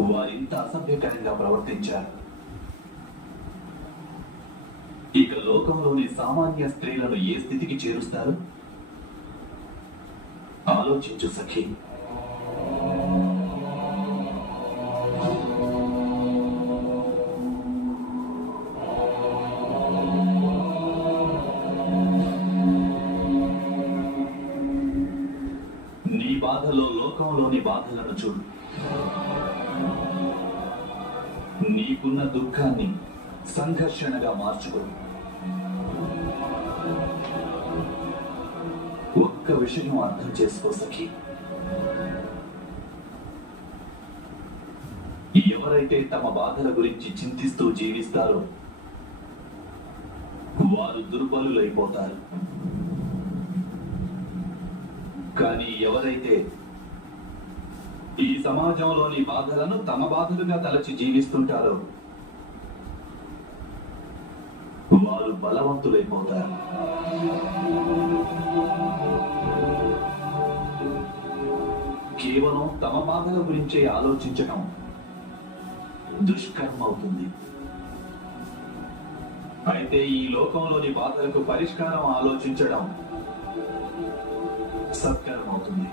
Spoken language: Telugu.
వారింత అసభ్యకరంగా ప్రవర్తించారు. ఇక లోకంలోని సామాన్య స్త్రీలను ఏ స్థితికి చేరుస్తారు? ఆలోచించు సఖి. నీ బాధలో లోకంలోని బాధలను చూడు. నీకున్న దుఃఖాన్ని సంఘర్షణగా మార్చుకో. ఒక్క విషయం అర్థం చేసుకో సఖి. ఎవరైతే తమ బాధల గురించి చింతిస్తూ జీవిస్తారో వారు దుర్బలులైపోతారు. కానీ ఎవరైతే ఈ సమాజంలోని బాధలను తమ బాధలుగా తలచి జీవిస్తుంటారో వారు బలవంతులైపోతారు. కేవలం తమ బాధల గురించే ఆలోచించడం దుష్కర్మ అవుతుంది. అయితే ఈ లోకంలోని బాధలకు పరిష్కారం ఆలోచించడం సత్కరం అవుతుంది.